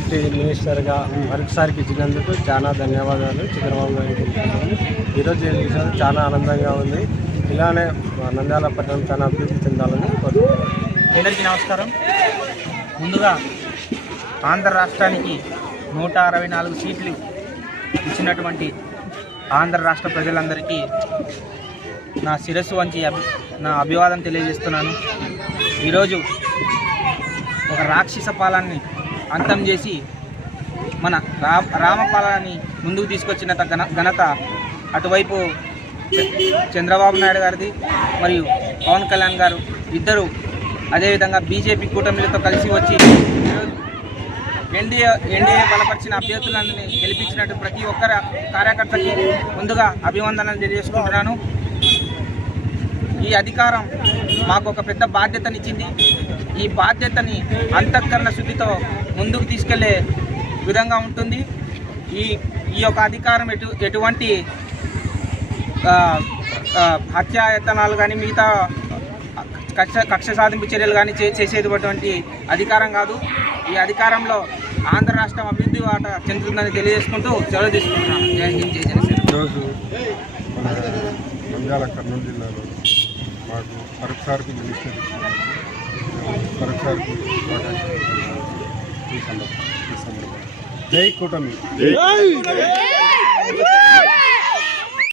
Minority మినిస్టర్గా మరొకసారికి ఇచ్చినందుకు చాలా ధన్యవాదాలు చంద్రబాబు గారికి. ఈరోజు చాలా ఆనందంగా ఉంది. ఇలానే నంద్యాల పట్టణం చాలా అభివృద్ధి చెందాలని కోరుకుంటున్నాను. అందరికీ నమస్కారం. ముందుగా ఆంధ్ర రాష్ట్రానికి 164 సీట్లు ఇచ్చినటువంటి ఆంధ్ర రాష్ట్ర ప్రజలందరికీ నా శిరస్సు వంచి నా అభివాదం తెలియజేస్తున్నాను. ఈరోజు ఒక రాక్షస పాలనని అంతం చేసి మన రామపాలనని ముందుకు తీసుకొచ్చిన ఘనత అటువైపు చంద్రబాబు నాయుడు గారిది మరియు పవన్ కళ్యాణ్ గారు ఇద్దరు, అదేవిధంగా బీజేపీ కూటమిలతో కలిసి వచ్చి ఎన్డీఏ బలపరిచిన అభ్యర్థులను గెలిపించినట్టు ప్రతి ఒక్కరి కార్యకర్తకి ముందుగా అభివందనలు తెలియజేసుకుంటున్నాను. ఈ అధికారం మాకు ఒక పెద్ద బాధ్యతనిచ్చింది. ఈ బాధ్యతని అంతఃకరణ శుద్ధితో ముందుకు తీసుకెళ్లే విధంగా ఉంటుంది. ఈ యొక్క అధికారం ఎటువంటి హత్యాయత్నాలు కానీ మిగతా కక్ష సాధింపు చర్యలు కానీ చేసేటువంటి అధికారం కాదు. ఈ అధికారంలో ఆంధ్ర రాష్ట్రం అభివృద్ధి వాట చెందుతుందని తెలియజేసుకుంటూ సెలవు తీసుకుంటున్నాను. ఈరోజు మన నంద్యాల కర్నూలు జిల్లాలో మాకు మరొకసారికి మినిస్టర్ మరొకసారికి ఈ సందర్భంగా జై కూటమి.